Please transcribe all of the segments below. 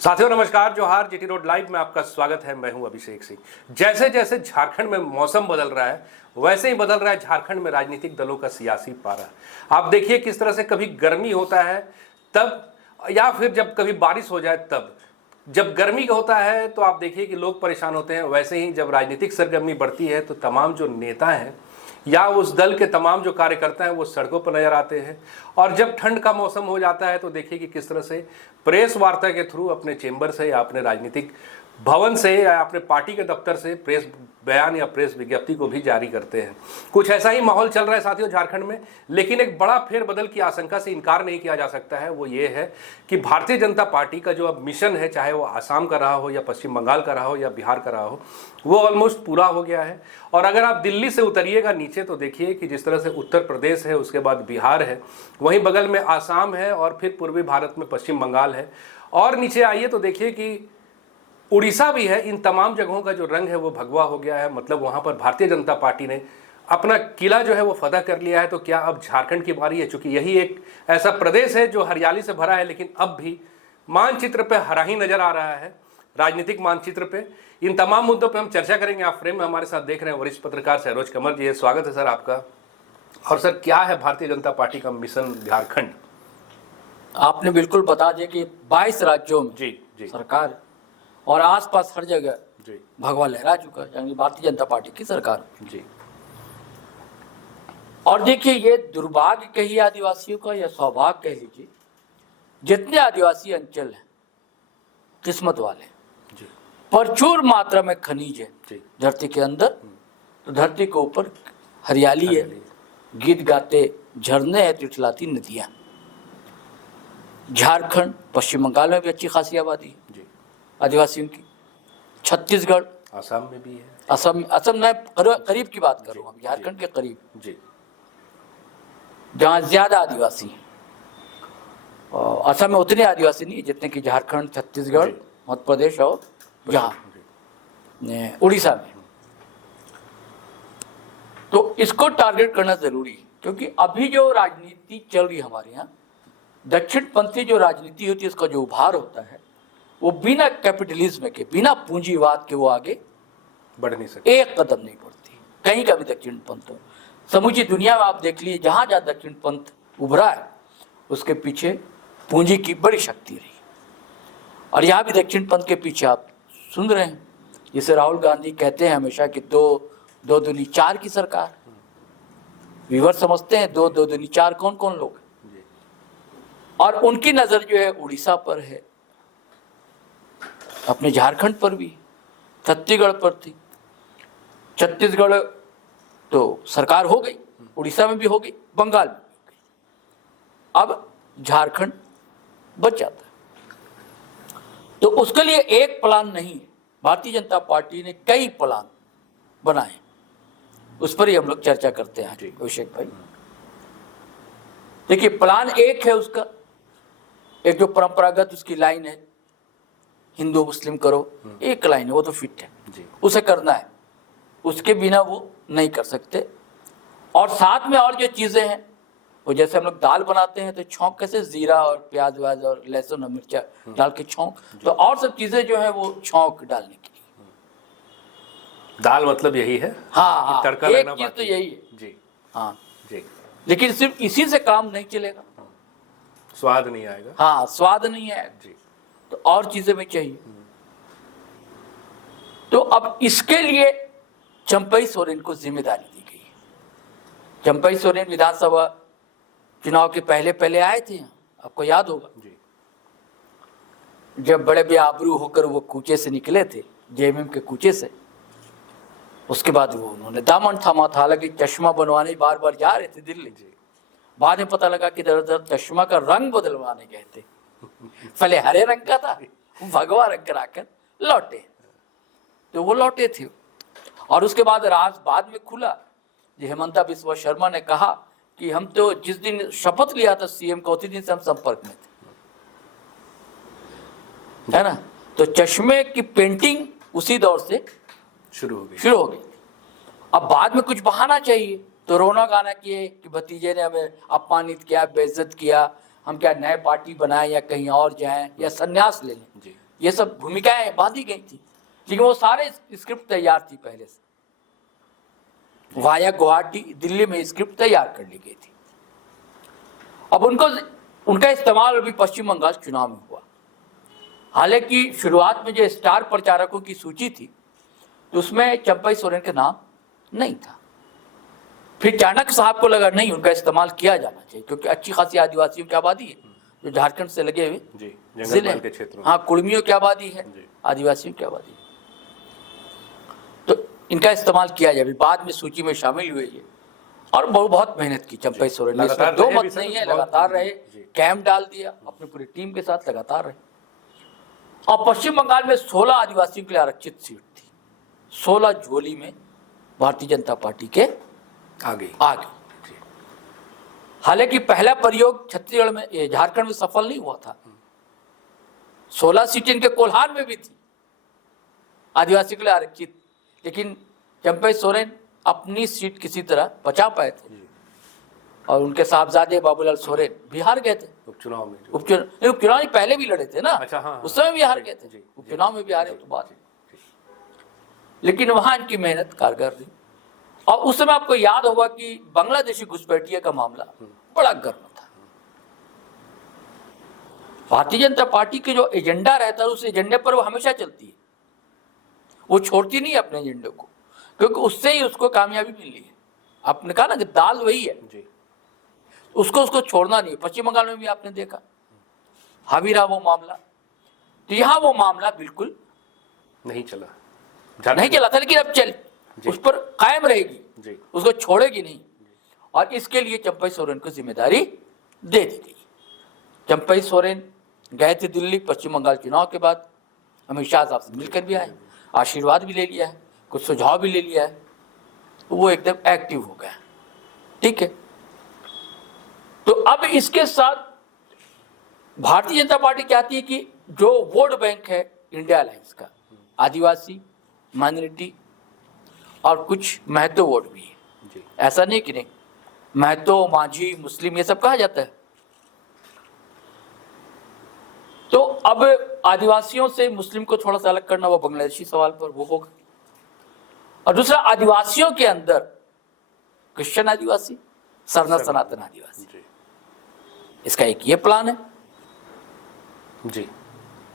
साथियों नमस्कार, जोहार। जीटी रोड लाइव में आपका स्वागत है। मैं हूं अभिषेक सिंह। जैसे जैसे झारखंड में मौसम बदल रहा है वैसे ही बदल रहा है झारखंड में राजनीतिक दलों का सियासी पारा। आप देखिए किस तरह से कभी गर्मी होता है तब, या फिर जब कभी बारिश हो जाए तब। जब गर्मी होता है तो आप देखिए कि लोग परेशान होते हैं, वैसे ही जब राजनीतिक सरगर्मी बढ़ती है तो तमाम जो नेता हैं या उस दल के तमाम जो कार्यकर्ता हैं वो सड़कों पर नजर आते हैं। और जब ठंड का मौसम हो जाता है तो देखिए कि किस तरह से प्रेस वार्ता के थ्रू अपने चेंबर से या अपने राजनीतिक भवन से या अपने पार्टी के दफ्तर से प्रेस बयान या प्रेस विज्ञप्ति को भी जारी करते हैं। कुछ ऐसा ही माहौल चल रहा है साथियों झारखंड में। लेकिन एक बड़ा फेरबदल की आशंका से इनकार नहीं किया जा सकता है। वो ये है कि भारतीय जनता पार्टी का जो अब मिशन है, चाहे वो आसाम का रहा हो या पश्चिम बंगाल का रहा हो या बिहार का रहा हो, वो ऑलमोस्ट पूरा हो गया है। और अगर आप दिल्ली से उतरिएगा नीचे तो देखिए कि जिस तरह से उत्तर प्रदेश है, उसके बाद बिहार है, वहीं बगल में आसाम है और फिर पूर्वी भारत में पश्चिम बंगाल है, और नीचे आइए तो देखिए कि उड़ीसा भी है। इन तमाम जगहों का जो रंग है वो भगवा हो गया है। मतलब वहाँ पर भारतीय जनता पार्टी ने अपना किला जो है वो फतह कर लिया है। तो क्या अब झारखंड की बारी है? चूंकि यही एक ऐसा प्रदेश है जो हरियाली से भरा है, लेकिन अब भी मानचित्र पे हरा ही नजर आ रहा है। राजनीतिक मानचित्र पे इन तमाम मुद्दों पे हम चर्चा करेंगे। आप फ्रेम में हमारे साथ देख रहे हैं वरिष्ठ पत्रकार सरोज कमर जी। स्वागत है सर आपका। और सर, क्या है भारतीय जनता पार्टी का मिशन झारखंड? आपने बिल्कुल बता दिया कि 22 राज्यों में जी सरकार और आसपास हर जगह जी भगवा लहरा चुका है, यानी भारतीय जनता पार्टी की सरकार जी। और देखिए, ये दुर्भाग्य कहिए आदिवासियों का या सौभाग्य कह लीजिए, जितने आदिवासी अंचल हैं किस्मत वाले, प्रचुर मात्रा में खनिज है धरती के अंदर। तो धरती के ऊपर हरियाली है, गीत गाते झरने हैं, तिटलाती नदियां। झारखंड, पश्चिम बंगाल में भी अच्छी खासी आबादी है आदिवासियों की। छत्तीसगढ़, असम में भी है। असम में करीब की बात कर रहा हूँ, झारखंड के करीब जी, जहाँ ज्यादा आदिवासी हैं। असम में उतने आदिवासी नहीं जितने कि झारखंड, छत्तीसगढ़, मध्य प्रदेश और यहाँ उड़ीसा में। तो इसको टारगेट करना जरूरी है, क्योंकि अभी जो राजनीति चल रही है हमारे यहाँ, दक्षिणपंथी जो राजनीति होती है, उसका जो उभार होता है वो बिना कैपिटलिज्म के, बिना पूंजीवाद के वो आगे बढ़ नहीं सकती, एक कदम नहीं बढ़ती कहीं का भी। दक्षिणपंथ समूची दुनिया में आप देख लीजिए, जहां जहां दक्षिणपंथ उभरा है उसके पीछे पूंजी की बड़ी शक्ति रही। और यहाँ भी दक्षिणपंथ के पीछे आप सुन रहे हैं, जिसे राहुल गांधी कहते हैं हमेशा कि दो दूनी चार की सरकार। विवर समझते हैं दो दूनी चार कौन कौन लोग, और उनकी नजर जो है उड़ीसा पर है, अपने झारखंड पर भी, छत्तीसगढ़ पर थी। छत्तीसगढ़ तो सरकार हो गई, उड़ीसा में भी हो गई, बंगाल में भी हो गई, अब झारखंड बच जाता है। तो उसके लिए एक प्लान नहीं है, भारतीय जनता पार्टी ने कई प्लान बनाए, उस पर ही हम लोग चर्चा करते हैं अभिषेक भाई। देखिए, प्लान एक है उसका, एक जो परंपरागत उसकी लाइन है, हिंदू मुस्लिम करो, एक लाइन है, वो तो फिट है, उसे करना है, उसके बिना वो नहीं कर सकते। और साथ में और जो चीजें हैं, वो जैसे हम लोग दाल बनाते हैं तो छौंक कैसे, जीरा और प्याज व्याज और लहसुन और मिर्चा डाल के छौंक, तो और सब चीजें जो है वो छौंक डालने के लिए। दाल मतलब यही है। हाँ, तड़का एक लगना चीज तो यही है जी। हाँ जी, लेकिन सिर्फ इसी से काम नहीं चलेगा, स्वाद नहीं आएगा। हाँ, स्वाद नहीं है जी, तो और चीजें भी चाहिए। तो अब इसके लिए चंपई सोरेन को जिम्मेदारी दी गई है। चंपई सोरेन विधानसभा चुनाव के पहले आए थे, आपको याद होगा जी। जब बड़े बेआबरू होकर वो कूचे से निकले थे, जेएमएम के कूचे से। उसके बाद वो उन्होंने दामन थामा था, हालांकि चश्मा बनवाने बार बार जा रहे थे दिल्ली। बाद में पता लगा कि दरअसल चश्मा का रंग बदलवाने गए थे, पहले हरे रंग का था, भगवा रंग कराकर लौटे। तो वो लौटे थे, और उसके बाद राज बाद में खुला। हेमंता बिस्वा शर्मा ने कहा कि हम तो जिस दिन शपथ लिया था सीएम का, उसी दिन से हम संपर्क में थे, है ना। तो चश्मे की पेंटिंग उसी दौर से शुरू हो गई। अब बाद में कुछ बहाना चाहिए, तो रोना गाना किए कि भतीजे ने हमें अपमानित किया, बेइज्जत किया, हम क्या नए पार्टी बनाएं या कहीं और जाएं या संन्यास ले लें। ये सब भूमिकाएं बांधी गई थी, लेकिन वो सारे स्क्रिप्ट तैयार थी पहले से, वाया गुवाहाटी दिल्ली में स्क्रिप्ट तैयार कर ली गई थी। अब उनका इस्तेमाल अभी पश्चिम बंगाल चुनाव में हुआ। हालांकि शुरुआत में जो स्टार प्रचारकों की सूची थी तो उसमें चंपई सोरेन का नाम नहीं था। फिर चाणक्य साहब को लगा नहीं, उनका इस्तेमाल किया जाना चाहिए, क्योंकि अच्छी खासी आदिवासियों की आबादी है जो झारखंड से लगे हुए जिले के क्षेत्रों, हाँ, कुर्मियों की आबादी है, आदिवासियों की आबादी, तो इनका इस्तेमाल किया जाए। बाद में सूची में शामिल हुए ये, और बहुत मेहनत की चंपई सोरेन ने, इसमें दो मत नहीं है, लगातार रहे, कैंप डाल दिया अपनी पूरी टीम के साथ, लगातार रहे। और पश्चिम बंगाल में 16 आदिवासियों के लिए आरक्षित सीट थी, 16 झोली में भारतीय जनता पार्टी के आगे। हालांकि पहला प्रयोग छत्तीसगढ़ में, झारखंड में सफल नहीं हुआ था। 16 सीटें इनके कोल्हान में भी थी आदिवासी के लिए आरक्षित, लेकिन चंपई सोरेन अपनी सीट किसी तरह बचा पाए थे, और उनके साहबजादे बाबूलाल सोरेन भी हार गए थे उपचुनाव में। उपचुनाव पहले भी लड़े थे ना, अच्छा, हाँ, उस समय भी हार गए थे, उपचुनाव में भी हारे तो बात, लेकिन वहां इनकी मेहनत कारगर रही। और उस समय आपको याद होगा कि बांग्लादेशी घुसपैठिया का मामला बड़ा गर्म था। भारतीय जनता पार्टी के जो एजेंडा रहता है उस एजेंडे पर वो हमेशा चलती है, वो छोड़ती नहीं अपने एजेंडे को, क्योंकि उससे ही उसको कामयाबी मिली है। आपने कहा ना कि दाल वही है जी, उसको छोड़ना नहीं। पश्चिम बंगाल में भी आपने देखा हावी रहा वो मामला, तो यहाँ वो मामला बिल्कुल नहीं चला था, लेकिन अब चल उस पर कायम रहेगी जी, उसको छोड़ेगी नहीं, और इसके लिए चंपई सोरेन को जिम्मेदारी दे दी गई। चंपई सोरेन गए थे दिल्ली पश्चिम बंगाल चुनाव के बाद, अमित शाह साहब से मिलकर भी आए, आशीर्वाद भी ले लिया है, कुछ सुझाव भी ले लिया है, तो वो एकदम एक्टिव हो गया। ठीक है, तो अब इसके साथ भारतीय जनता पार्टी चाहती है कि जो वोट बैंक है इंडिया अलायंस का, आदिवासी, माइनॉरिटी और कुछ महतो वोट भी है, ऐसा नहीं कि नहीं, महतो, माझी, मुस्लिम ये सब कहा जाता है। तो अब आदिवासियों से मुस्लिम को थोड़ा सा अलग करना, वो बांग्लादेशी सवाल पर वो होगा। और दूसरा, आदिवासियों के अंदर क्रिश्चियन आदिवासी, सरना सनातन आदिवासी, इसका एक ये प्लान है जी।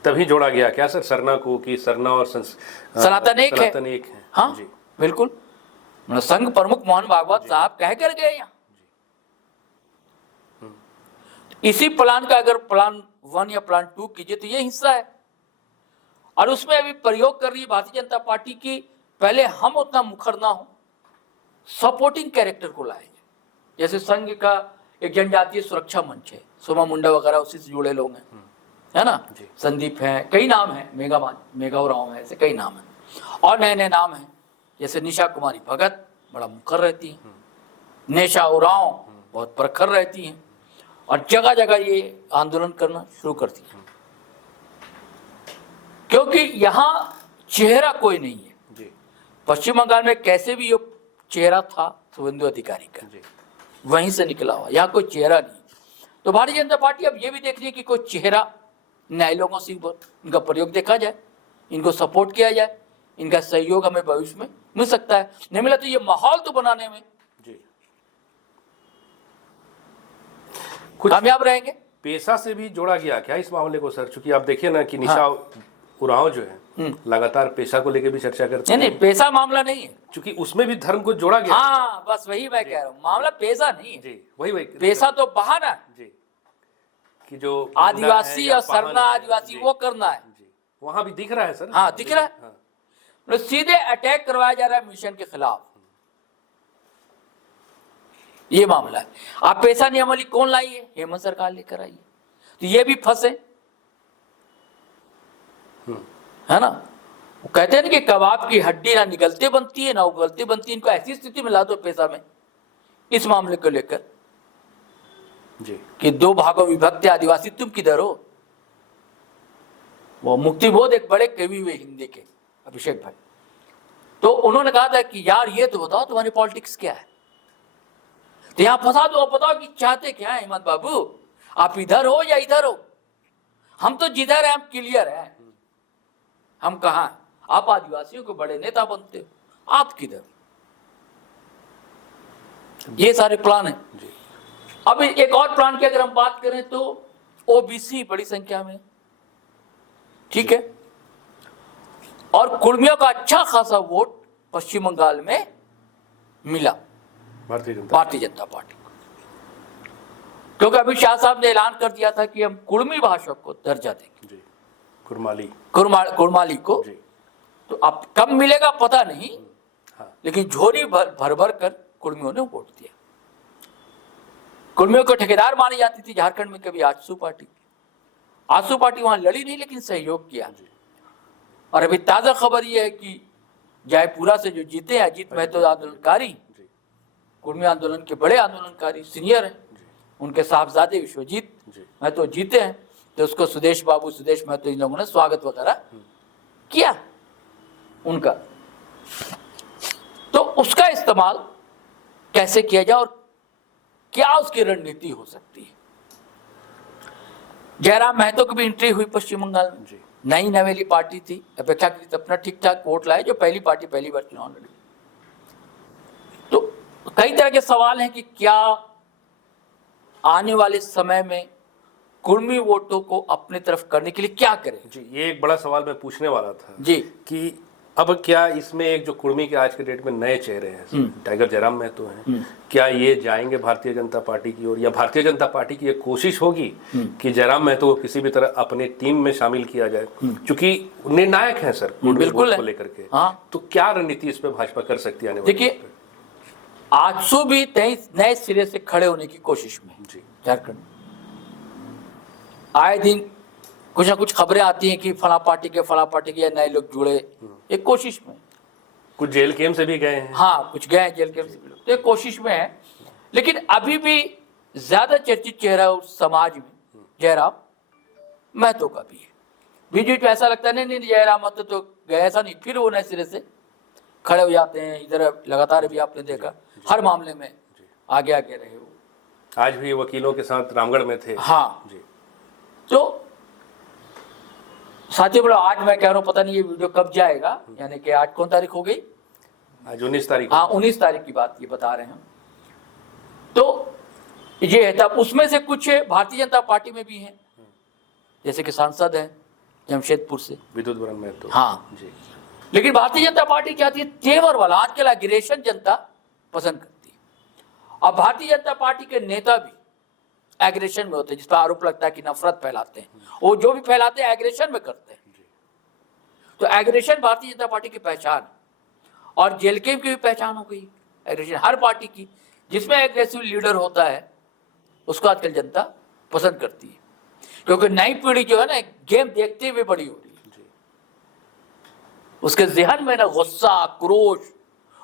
तभी जोड़ा गया क्या सर सरना को, कि सरना और सनातन एक है। हाँ जी, बिल्कुल। संघ प्रमुख मोहन भागवत साहब कह कर गए यहाँ, इसी प्लान का अगर प्लान 1 या प्लान 2 कीजिए तो ये हिस्सा है। और उसमें अभी प्रयोग कर रही है भारतीय जनता पार्टी की, पहले हम उतना मुखर ना हो, सपोर्टिंग कैरेक्टर को लाएंगे। जैसे संघ का एक जनजातीय सुरक्षा मंच है, सोमा मुंडा वगैरह उसी से जुड़े लोग हैं, है ना, संदीप है, कई नाम है, मेघा उरांव है, ऐसे कई नाम है, और नए नए नाम हैं, जैसे निशा कुमारी भगत बड़ा मुखर रहती हैं, नेशा उरांव बहुत प्रखर रहती हैं, और जगह जगह ये आंदोलन करना शुरू करती हैं, क्योंकि यहाँ चेहरा कोई नहीं है जी। पश्चिम बंगाल में कैसे भी ये चेहरा था शुभेंदु अधिकारी का, वहीं से निकला हुआ, यहाँ कोई चेहरा नहीं। तो भारतीय जनता पार्टी अब ये भी देख रही है कि कोई चेहरा न्याय लोगों से इनका प्रयोग देखा जाए, इनको सपोर्ट किया जाए, इनका सहयोग हमें भविष्य में मिल सकता है। नहीं मिला तो ये माहौल तो बनाने में जी कुछ कामयाब रहेंगे। पेशा से भी जोड़ा गया क्या इस मामले को सर? चूंकि आप देखिए ना कि निशा उरांव जो है लगातार पेशा को लेकर भी चर्चा करते हैं। नहीं, पेशा मामला नहीं है, चूंकि उसमें भी धर्म को जोड़ा गया। हाँ, बस वही मैं कह रहा हूँ, मामला पेशा नहीं है जी, वही पेशा तो बहाना जी, कि जो आदिवासी और सरना आदिवासी वो करना है, वहां भी दिख रहा है सर। हाँ, दिख रहा है। तो सीधे अटैक करवाया जा रहा है मिशन के खिलाफ, ये मामला है। आप पेशा नियमावली कौन लाई है? हेमंत सरकार लेकर आई है, तो ये भी फंसे, है ना। वो कहते हैं ना कि कबाब की हड्डी ना निगलते बनती है ना उगलते बनती है, इनको ऐसी स्थिति में ला दो पेशा में इस मामले को लेकर जी, कि 2 भागों विभक्त आदिवासी तुम किधर हो। वो मुक्तिबोध एक बड़े कवि हुए हिंदी के, अभिषेक भाई, तो उन्होंने कहा था कि यार ये तो बताओ तुम्हारी पॉलिटिक्स क्या है, तो यहां फंसा दो, बताओ कि चाहते क्या है हेमंत बाबू, आप इधर हो या इधर हो, हम तो जिधर है हम क्लियर है, हम कहाँ हैं? आप आदिवासियों के बड़े नेता बनते हो, आप किधर? ये सारे प्लान है। जी। अब एक और प्लान की अगर हम बात करें तो ओबीसी बड़ी संख्या में, ठीक है, और कुर्मियों का अच्छा खासा वोट पश्चिम बंगाल में मिला भारतीय जनता पार्टी को, क्योंकि अमित शाह साहब ने ऐलान कर दिया था कि हम कुर्मी भाषा को दर्जा देंगे, जी, कुरमाली, कुरमाली को। जी। तो अब कब मिलेगा पता नहीं, हाँ। लेकिन झोली भर भर कर कुर्मियों ने वोट दिया। कुर्मियों को ठेकेदार मानी जाती थी झारखंड में कभी आजसू पार्टी। आजसू पार्टी वहां लड़ी नहीं, लेकिन सहयोग किया। और अभी ताजा खबर यह है कि जयपुरा से जो जीते हैं अजीत महतो आंदोलनकारी, कुर्मी आंदोलन के बड़े आंदोलनकारी सीनियर हैं, उनके साहबजादे विश्वजीत महतो जीते हैं, तो उसको सुदेश बाबू, सुदेश महतो, इन लोगों ने स्वागत वगैरह किया उनका। तो उसका इस्तेमाल कैसे किया जाए और क्या उसकी रणनीति हो सकती है? जयराम महतो की भी एंट्री हुई पश्चिम बंगाल में। नई नवेली पार्टी थी, अपेक्षाकृत अपना ठीक ठाक वोट लाए, जो पहली पार्टी पहली बार चुनाव लड़ी। तो कई तरह के सवाल हैं कि क्या आने वाले समय में कुर्मी वोटों को अपनी तरफ करने के लिए क्या करें? जी, ये एक बड़ा सवाल मैं पूछने वाला था जी, कि अब क्या इसमें एक जो कुर्मी के आज के डेट में नए चेहरे हैं, टाइगर जयराम महतो हैं, क्या ये जाएंगे भारतीय जनता पार्टी की ओर, या भारतीय जनता पार्टी की एक कोशिश होगी कि जयराम महतो को किसी भी तरह अपने टीम में शामिल किया जाए, क्योंकि निर्णायक हैं सर बिल्कुल को लेकर के। हाँ। तो क्या रणनीति इस पे भाजपा कर सकती है आने वाले? देखिए, आजसू भी नए सिरे से खड़े होने की कोशिश में झारखंड। आए दिन कुछ ना कुछ खबरें आती हैं कि फला पार्टी के या नए लोग जुड़े, एक कोशिश में। कुछ जेल केम से भी गए हैं। हाँ, कुछ गए जेल केम से, तो एक कोशिश में है। लेकिन अभी भी ज्यादा चर्चित चेहरा उस समाज में जयराम महतो का भी है। बीच में ऐसा लगता है नहीं जयराम महतो तो गए, ऐसा नहीं, फिर वो नए सिरे से खड़े हो जाते हैं। इधर लगातार भी आपने देखा हर मामले में आगे रहे वो। आज भी वकीलों के साथ रामगढ़ में थे। हाँ जी। तो साथियों बोलो, आज मैं कह रहा हूँ, पता नहीं ये वीडियो कब जाएगा, यानी कि आज कौन तारीख हो गई? आज 19 तारीख। हाँ, 19 तारीख की बात ये बता रहे हैं। तो ये है, तब उसमें से कुछ भारतीय जनता पार्टी में भी हैं, जैसे कि सांसद हैं जमशेदपुर से विद्युत वरण में तो। हाँ जी। लेकिन भारतीय जनता पार्टी चाहती है तेवर वाला, आजकल एग्रेशन जनता पसंद करती है। और भारतीय जनता पार्टी के नेता भी एग्रेशन में होते हैं, जिस पर आरोप लगता है कि नफरत फैलाते हैं। वो जो भी फैलाते हैं एग्रेशन में करते हैं। तो एग्रेशन भारतीय जनता पार्टी की पहचान, और जेलकेम की भी पहचान हो गई एग्रेशन हर पार्टी की। जिसमें एग्रेसिव लीडर होता है उसको आजकल जनता पसंद करती है, क्योंकि नई पीढ़ी जो है ना, गेम देखते हुए बड़ी हो रही है। उसके जहन में ना गुस्सा, क्रोध,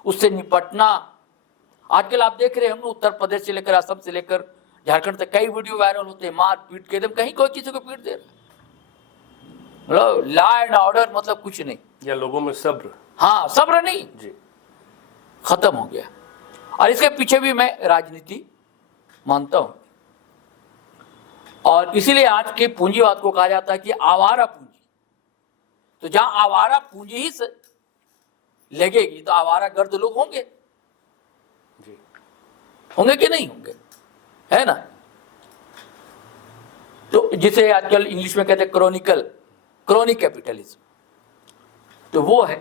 उससे निपटना। आजकल आप देख रहे हैं, हम उत्तर प्रदेश से लेकर असम से लेकर झारखंड तक कई वीडियो वायरल होते हैं, मार पीट के, एकदम कहीं कोई किसी को पीट दे रहा है। लॉ एंड ऑर्डर मतलब कुछ नहीं, या लोगों में सब्र। हाँ, सब्र नहीं जी, खत्म हो गया। और इसके पीछे भी मैं राजनीति मानता हूं, और इसीलिए आज के पूंजीवाद को कहा जाता है कि आवारा पूंजी। तो जहां आवारा पूंजी ही से लगेगी तो आवारा गर्द लोग होंगे। जी। होंगे कि नहीं होंगे, है ना? तो जिसे आजकल इंग्लिश में कहते हैं क्रोनिक कैपिटलिज्म, तो वो है।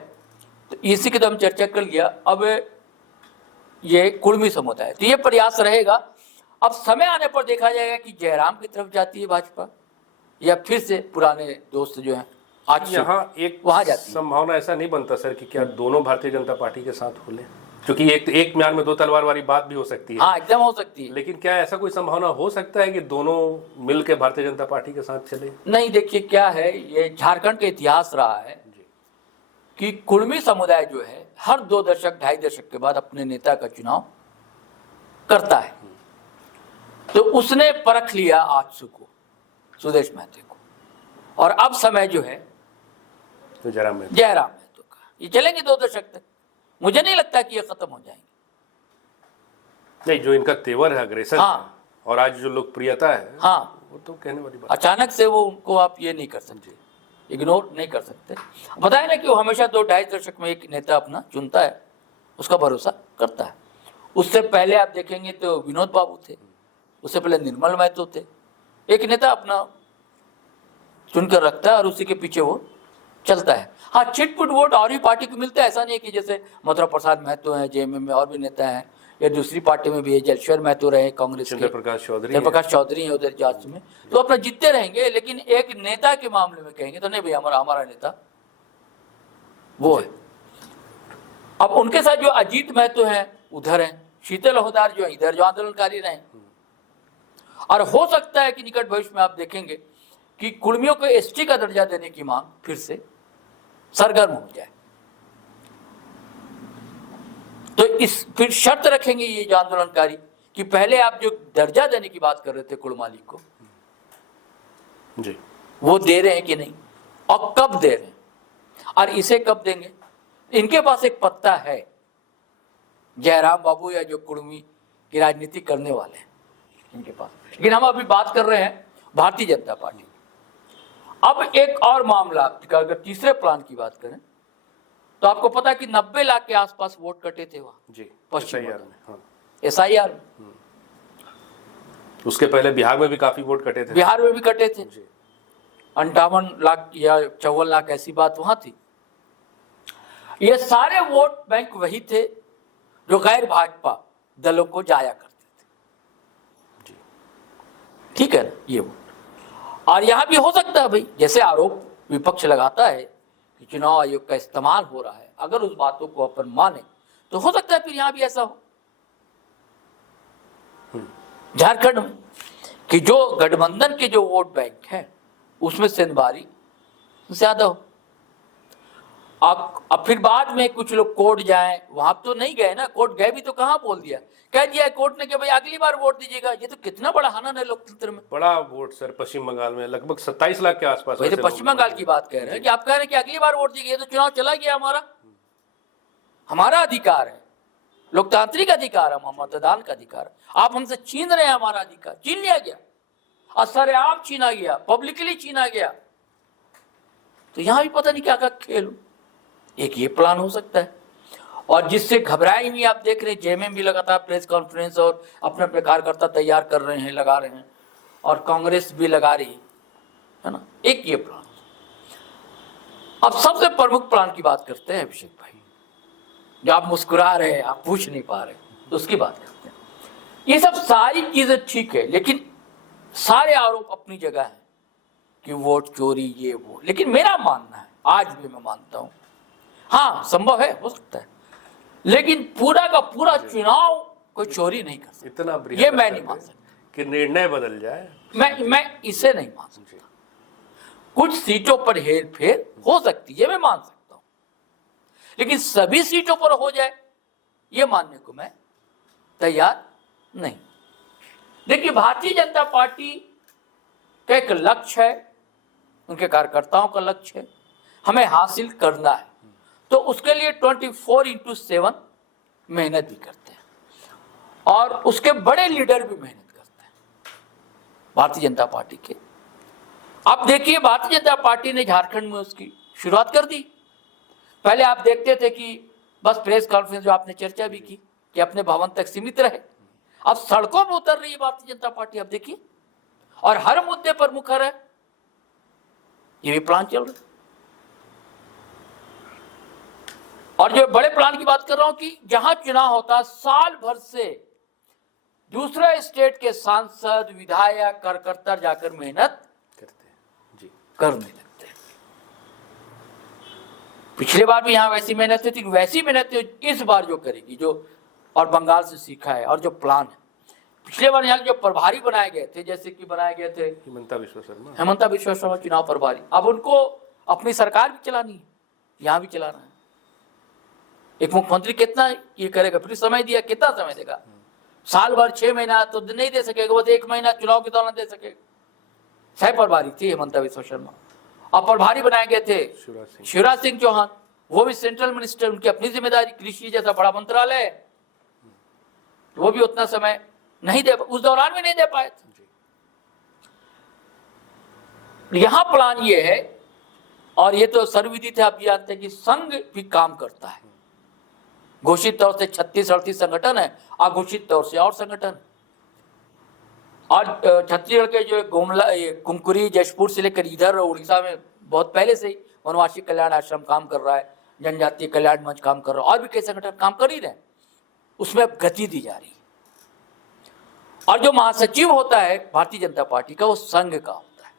तो इसी की तो हम चर्चा कर लिया। अब ये कुर्मी समुदाय, तो ये प्रयास रहेगा। अब समय आने पर देखा जाएगा कि जयराम की तरफ जाती है भाजपा, या फिर से पुराने दोस्त जो हैं आज यहाँ एक वहां जाती है। संभावना ऐसा नहीं बनता सर कि क्या दोनों भारतीय जनता पार्टी के साथ हो ले, क्योंकि एक म्यान में दो तलवार वाली बात भी हो सकती है। हाँ, एकदम हो सकती है। लेकिन क्या ऐसा कोई संभावना हो सकता है कि दोनों मिल के भारतीय जनता पार्टी के साथ चले? नहीं, देखिए क्या है, ये झारखंड का इतिहास रहा है कि कुर्मी समुदाय जो है हर 2 दशक 2.5 दशक के बाद अपने नेता का चुनाव करता है। तो उसने परख लिया आजसू को, सुदेश महतो को, और अब समय जो है तो जयराम महतो का, ये चलेंगे 2 दशक तक। मुझे नहीं लगता कि ये खत्म हो जाएंगे। नहीं, जो इनका तेवर है, अग्रेसर, हाँ, और आज जो लोकप्रियता है, हाँ, वो तो कहने वाली बात। अचानक से वो उनको आप ये नहीं कर सकते। इग्नोर नहीं कर सकते। बताया ना कि वो हमेशा 2-2.5 दशक में एक नेता अपना चुनता है, उसका भरोसा करता है। उससे पहले आप देखेंगे तो विनोद बाबू थे, उससे पहले निर्मल महतो थे। एक नेता अपना चुनकर रखता है और उसी के पीछे वो चलता है। हाँ, चिटपुट वोट और भी पार्टी को मिलता है, ऐसा नहीं है कि जैसे मथुरा प्रसाद महतो हैं, जेएमएम में और भी नेता हैं, या दूसरी पार्टी में भी है, जलश्वर महतो रहे कांग्रेस के, चंद्रप्रकाश चौधरी हैं उधर जांच में, तो अपना जीतते रहेंगे। लेकिन एक नेता के मामले में कहेंगे तो नहीं भाई हमारा नेता वो है। अब उनके साथ जो अजीत महतो हैं उधर हैं, शीतल लोहदार जो है इधर, जो आंदोलनकारी रहे। और हो सकता है कि निकट भविष्य में आप देखेंगे कि कुर्मियों को एसटी का दर्जा देने की मांग फिर से सरगर्म हो जाए। तो इस फिर शर्त रखेंगे ये जो आंदोलनकारी कि पहले आप जो दर्जा देने की बात कर रहे थे कुड़माली को जी, वो दे रहे हैं कि नहीं, और कब दे रहे हैं, और इसे कब देंगे। इनके पास एक पत्ता है, जयराम बाबू या जो कुर्मी की राजनीति करने वाले हैं इनके पास। लेकिन हम अभी बात कर रहे हैं भारतीय जनता पार्टी। अब एक और मामला, अगर तीसरे प्लान की बात करें तो आपको पता है कि 90 लाख के आसपास वोट कटे थे वहां जी, पश्चिम SIR में। हाँ। SIR में। उसके पहले बिहार में भी काफी वोट कटे थे। बिहार में भी कटे थे, जी। 58 लाख या 54 लाख ऐसी बात वहां थी। ये सारे वोट बैंक वही थे जो गैर भाजपा दलों को जाया करते थे। ठीक है ना, ये वोट। और यहां भी हो सकता है भाई, जैसे आरोप विपक्ष लगाता है कि चुनाव आयोग का इस्तेमाल हो रहा है, अगर उस बातों को अपन माने तो हो सकता है फिर यहां भी ऐसा हो झारखंड में कि जो गठबंधन के जो वोट बैंक है उसमें सेंधमारी ज्यादा हो। अब फिर बाद में कुछ लोग कोर्ट जाएं, वहां तो नहीं गए ना, कोर्ट गए भी तो कहां बोल दिया, कह दिया कोर्ट ने कि भाई अगली बार वोट दीजिएगा। ये तो कितना बड़ा हनन है लोकतंत्र में। बड़ा वोट सर पश्चिम बंगाल में लगभग 27 लाख के आसपास। वैसे पश्चिम बंगाल की बात कह रहे हैं कि आप कह रहे हैं कि अगली बार वोट दीजिए, तो चुनाव चला गया हमारा अधिकार है, लोकतांत्रिक अधिकार है, मतदान का अधिकार। आप हमसे छीन रहे हैं हमारा अधिकार, छीन लिया गया और सरेआम छीना गया, पब्लिकली छीना गया। तो यहां भी पता नहीं क्या क्या खेल हो। एक ये प्लान हो सकता है, और जिससे घबराए हुई आप देख रहे हैं जेएमएम भी लगातार प्रेस कॉन्फ्रेंस और अपने अपने कार्यकर्ता तैयार कर रहे हैं, लगा रहे हैं, और कांग्रेस भी लगा रही है ना। एक ये प्लान। अब सबसे प्रमुख प्लान की बात करते हैं अभिषेक भाई, जो आप मुस्कुरा रहे हैं, आप पूछ नहीं पा रहे, तो उसकी बात करते हैं। ये सब सारी चीजें ठीक है, लेकिन सारे आरोप अपनी जगह है कि वोट चोरी ये वो। लेकिन मेरा मानना है, आज भी मैं मानता हूं, हाँ संभव है, हो सकता है, लेकिन पूरा का पूरा चुनाव कोई चोरी नहीं कर सकता। इतना ये मैं नहीं मान सकता कि निर्णय बदल जाए। मैं इसे नहीं मान सकता। कुछ सीटों पर हेर फेर हो सकती है, मैं मान सकता हूं, लेकिन सभी सीटों पर हो जाए ये मानने को मैं तैयार नहीं। देखिए, भारतीय जनता पार्टी का एक लक्ष्य है, उनके कार्यकर्ताओं का लक्ष्य है, हमें हासिल करना है, तो उसके लिए 24/7 मेहनत भी करते हैं, और उसके बड़े लीडर भी मेहनत करते हैं भारतीय जनता पार्टी के। अब देखिए, भारतीय जनता पार्टी ने झारखंड में उसकी शुरुआत कर दी। पहले आप देखते थे कि बस प्रेस कॉन्फ्रेंस, जो आपने चर्चा भी की, कि अपने भवन तक सीमित रहे। अब सड़कों में उतर रही है भारतीय जनता पार्टी, अब देखिए, और हर मुद्दे पर मुखर है। ये भी प्लान चल रहा है। और जो बड़े प्लान की बात कर रहा हूं कि जहां चुनाव होता, साल भर से दूसरे स्टेट के सांसद, विधायक, कार्यकर्ता जाकर मेहनत करते हैं जी, करने लगते हैं। पिछले बार भी यहां वैसी मेहनत थी, वैसी मेहनत इस बार जो करेगी, जो और बंगाल से सीखा है, और जो प्लान है। पिछले बार यहाँ जो प्रभारी बनाए गए थे, जैसे कि बनाए गए थे हेमंता विश्व शर्मा चुनाव प्रभारी, अब उनको अपनी सरकार भी चलानी है, यहां भी चलाना है। एक मुख्यमंत्री कितना ये करेगा, फिर समय दिया, कितना समय देगा? साल भर 6 महीना तो नहीं दे सकेगा, बस 1 महीना चुनाव के दौरान दे सकेगा। सह प्रभारी थी हेमंता विश्व शर्मा। अब प्रभारी बनाए गए थे शिवराज सिंह चौहान, वो भी सेंट्रल मिनिस्टर, उनकी अपनी जिम्मेदारी, कृषि जैसा बड़ा मंत्रालय है, वो भी उतना समय नहीं दे, उस दौरान में नहीं दे पाए थे। यहां प्लान ये है और ये तो सर्वविदित है, आप जानते हैं कि संघ भी काम करता है। घोषित तौर से 36-38 संगठन है, अघोषित तौर से और संगठन। और छत्तीसगढ़ के जो गोमला, ये कुंकुरी, जशपुर से लेकर इधर उड़ीसा में बहुत पहले से ही वनवासी कल्याण आश्रम काम कर रहा है, जनजातीय कल्याण मंच काम कर रहा है, और भी कई संगठन काम कर ही रहे हैं। उसमें अब गति दी जा रही है। और जो महासचिव होता है भारतीय जनता पार्टी का, वो संघ का होता है।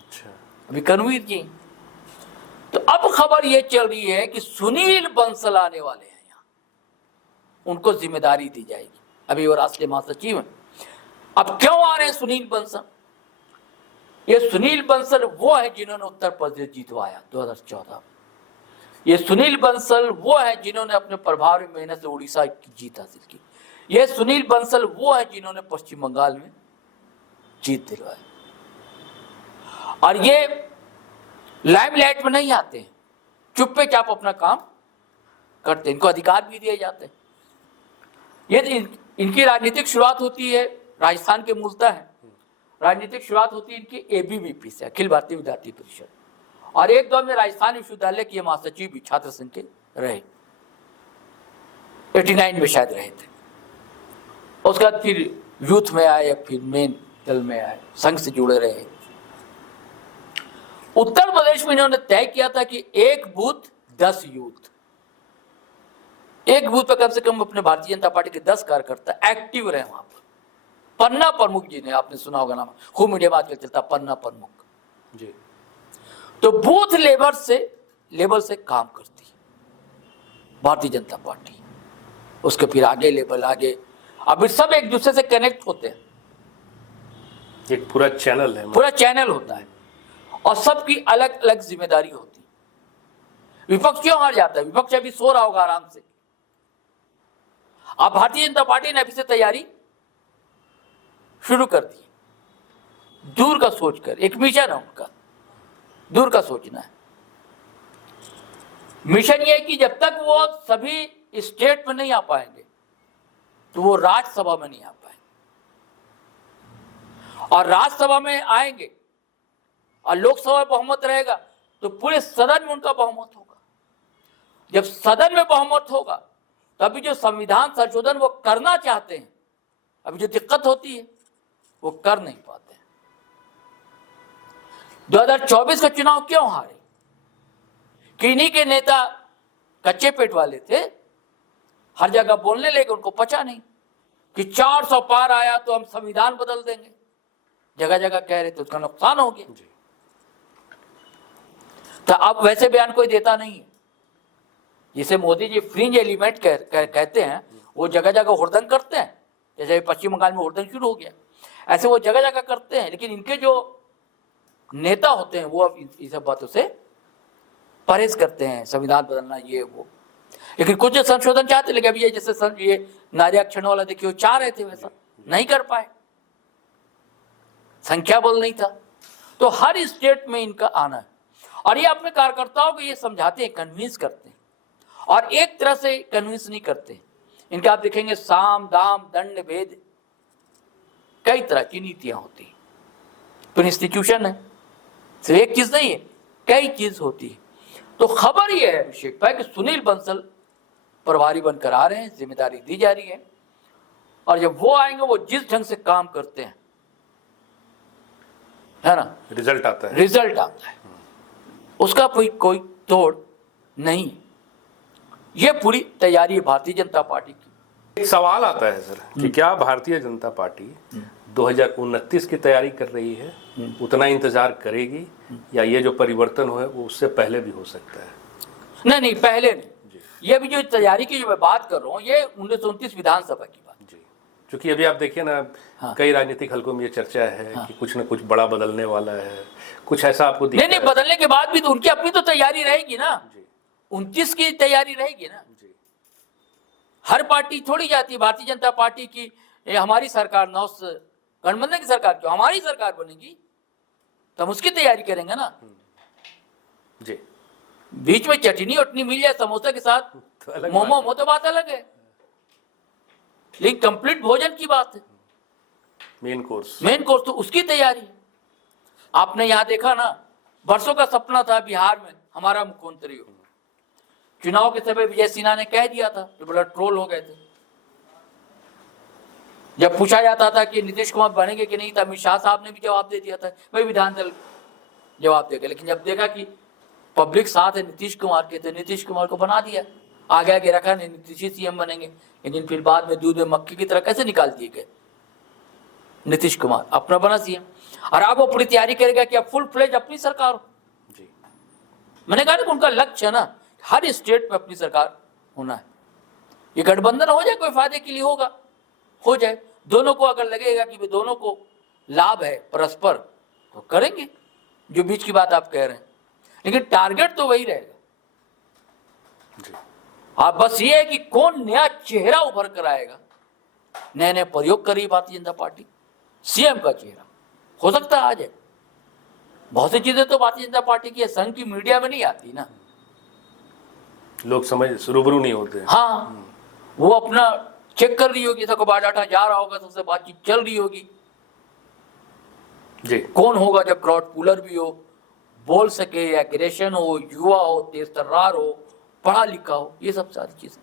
अच्छा, अभी कन्वीर जी, तो अब खबर ये चल रही है कि सुनील बंसल आने वाले हैं यहाँ, उनको जिम्मेदारी दी जाएगी। अभी वो राष्ट्रीय महासचिव हैं। अब क्यों आ रहे हैं सुनील बंसल? ये सुनील बंसल वो है जिन्होंने उत्तर प्रदेश जीतवाया 2014 में। ये सुनील बंसल वो है जिन्होंने अपने प्रभावी मेहनत से उड़ीसा की जीत हासिल की। ये सुनील बंसल वो है जिन्होंने पश्चिम बंगाल में जीत दिलवाई। और ये लाइमलाइट में नहीं आते हैं, चुप्पे चाप अपना काम करते हैं, इनको अधिकार भी दिए जाते हैं। ये इनकी राजनीतिक शुरुआत होती है, राजस्थान के मूलतः है। राजनीतिक शुरुआत होती है इनकी ABVP से, अखिल भारतीय विद्यार्थी परिषद। और एक दौर में राजस्थान विश्वविद्यालय के महासचिव भी छात्र संघ के रहे, 89 में शायद रहे थे। उसके बाद फिर यूथ में आए, फिर मेन दल में आए, संघ से जुड़े रहे। उत्तर प्रदेश में इन्होंने तय किया था कि एक बूथ 10 यूथ, एक बूथ पर कम से कम अपने भारतीय जनता पार्टी के 10 कार्यकर्ता एक्टिव रहे वहां पर। पन्ना प्रमुख जी ने, आपने सुना होगा नाम, खूब मीडिया में आजकल चलता, पन्ना प्रमुख जी। तो बूथ लेवल से काम करती है भारतीय जनता पार्टी। उसके फिर आगे लेवल, आगे अब सब एक दूसरे से कनेक्ट होते हैं, एक पूरा चैनल है, पूरा चैनल होता है, और सबकी अलग अलग जिम्मेदारी होती है। विपक्ष क्यों हार जाता है? विपक्ष अभी सो रहा होगा आराम से। अब भारतीय जनता पार्टी ने अभी से तैयारी शुरू कर दी, दूर का सोचकर। एक मिशन है उनका, दूर का सोचना है। मिशन ये है कि जब तक वो सभी स्टेट में नहीं आ पाएंगे तो वो राज्यसभा में नहीं आ पाएंगे, और राज्यसभा में आएंगे और लोकसभा में बहुमत रहेगा तो पूरे सदन में उनका बहुमत होगा। जब सदन में बहुमत होगा तभी जो संविधान संशोधन वो करना चाहते हैं, अभी जो दिक्कत होती है वो कर नहीं पाते हैं। 2024 का चुनाव क्यों हारे? कि इन्हीं के नेता कच्चे पेट वाले थे, हर जगह बोलने लगे, उनको पचा नहीं कि 400 पार आया तो हम संविधान बदल देंगे। जगह जगह कह रहे थे, उसका नुकसान हो गया। तो अब वैसे बयान कोई देता नहीं है। जिसे मोदी जी फ्रिंज एलिमेंट कहते हैं, वो जगह जगह हुड़दंग करते हैं। जैसे पश्चिम बंगाल में हुड़दंग शुरू हो गया, ऐसे वो जगह जगह करते हैं। लेकिन इनके जो नेता होते हैं वो अब इन सब बातों से परहेज करते हैं, संविधान बदलना ये वो। लेकिन कुछ संशोधन चाहते, लेकिन अभी ये जैसे ये नारी आरक्षण वाला देखिए, वो चाह रहे थे, वैसा नहीं कर पाए, संख्या बल नहीं था। तो हर स्टेट में इनका आना है, और ये अपने कार्यकर्ताओं को ये समझाते हैं, कन्विंस करते हैं, और एक तरह से कन्विंस नहीं करते। इनका आप देखेंगे साम दाम दंड भेद, कई तरह की नीतियां होती हैं। तो इंस्टीट्यूशन है, सिर्फ एक चीज नहीं है, कई चीज होती है। तो खबर यह है अभिषेक भाई कि सुनील बंसल प्रभारी बनकर आ रहे हैं, जिम्मेदारी दी जा रही है, और जब वो आएंगे वो जिस ढंग से काम करते हैं, है ना, रिजल्ट आता है, रिजल्ट आता है, उसका कोई तोड़ नहीं। ये पूरी तैयारी है भारतीय जनता पार्टी की। एक सवाल आता है सर कि क्या भारतीय जनता पार्टी 2029 की तैयारी कर रही है, उतना इंतजार करेगी, या ये जो परिवर्तन हो है वो उससे पहले भी हो सकता है? नहीं, पहले नहीं। ये भी जो तैयारी की जो मैं बात कर रहा हूँ, ये 1929 विधानसभा की बात जी। क्योंकि अभी आप देखिए ना, कई राजनीतिक हलकों में ये चर्चा है कि कुछ न कुछ बड़ा बदलने वाला है, कुछ ऐसा आपको दिखता है? नहीं, बदलने के बाद भी तो उनकी अपनी तो तैयारी रहेगी ना, 29 की तैयारी रहेगी ना। हर पार्टी छोड़ी जाती है। भारतीय जनता पार्टी की हमारी सरकार, गठबंधन की सरकार क्यों, हमारी सरकार बनेगी तो हम उसकी तैयारी करेंगे ना जी। बीच में चटनी उटनी मिल जाए समोसा के साथ, तो मोमो तो बात अलग है, लेकिन कंप्लीट भोजन की बात है, मेन कोर्स तो उसकी तैयारी है। आपने यहाँ देखा ना वर्षों का सपना था बिहार में हमारा मुख्यमंत्री हो। चुनाव के समय विजय सिन्हा ने कह दिया था, तो बड़ा ट्रोल हो गए थे। जब पूछा जाता था कि नीतीश कुमार बनेंगे कि नहीं, तो अमित शाह साहब ने भी जवाब दे दिया था, वही विधान दल जवाब देगा। लेकिन जब देखा कि पब्लिक साथ है नीतीश कुमार के, तो नीतीश कुमार को बना दिया। आगे आगे रखा नहीं, नीतीश ही सीएम बनेंगे। लेकिन फिर बाद में दूध में मक्खी की तरह कैसे निकाल दिए गए। नीतीश कुमार अपना बना सीएम, और अब वो पूरी तैयारी करेगा कि अब फुल फ्लेज अपनी सरकार हो। जी। मैंने कहा ना, उनका लक्ष्य है ना हर स्टेट में अपनी सरकार होना है। ये गठबंधन हो जाए कोई फायदे के लिए होगा, हो जाए। दोनों को अगर लगेगा कि दोनों को लाभ है परस्पर, तो करेंगे जो बीच की बात आप कह रहे हैं। लेकिन टारगेट तो वही रहेगा। आप बस ये है कि कौन नया चेहरा उभर कर आएगा। नए नए प्रयोग करी भारतीय जनता पार्टी, सीएम का चेहरा हो सकता है आ जाए। बहुत सी चीजें तो भारतीय जनता पार्टी की संघ की मीडिया में नहीं आती ना, लोग समझ रूबरू नहीं होते। हाँ, वो अपना चेक कर रही होगी, सबको बायोडाटा जा रहा होगा, सबसे बातचीत चल रही होगी। जी। कौन होगा जब क्राउड पुलर भी हो, बोल सके, एग्रेशन हो, युवा हो, तेज तर्रार हो, पढ़ा लिखा हो, ये सब सारी चीजें।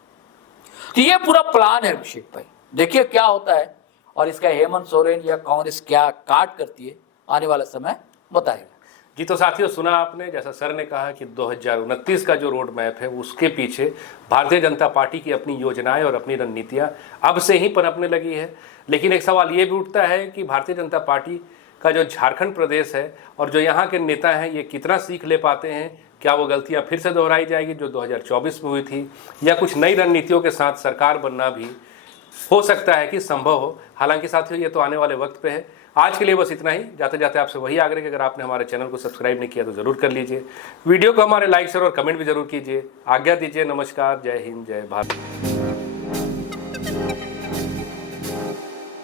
तो ये पूरा प्लान है अभिषेक भाई। देखिए क्या होता है, और इसका हेमंत सोरेन या कांग्रेस क्या काट करती है, आने वाला समय बताएगा। जी, तो साथियों सुना आपने, जैसा सर ने कहा कि 2029 का जो रोड मैप है उसके पीछे भारतीय जनता पार्टी की अपनी योजनाएं और अपनी रणनीतियां अब से ही पनपने लगी है। लेकिन एक सवाल ये भी उठता है कि भारतीय जनता पार्टी का जो झारखंड प्रदेश है और जो यहाँ के नेता हैं, ये कितना सीख ले पाते हैं। क्या वो गलतियाँ फिर से दोहराई जाएगी जो 2024 में हुई थी, या कुछ नई रणनीतियों के साथ सरकार बनना भी हो सकता है कि संभव हो। हालांकि साथियों ये तो आने वाले वक्त पे है। आज के लिए बस इतना ही। जाते जाते आपसे वही आग्रह कि अगर आपने हमारे चैनल को सब्सक्राइब नहीं किया तो जरूर कर लीजिए। वीडियो को हमारे लाइक शेयर और कमेंट भी जरूर कीजिए। आज्ञा दीजिए। नमस्कार, जय हिंद, जय भारत।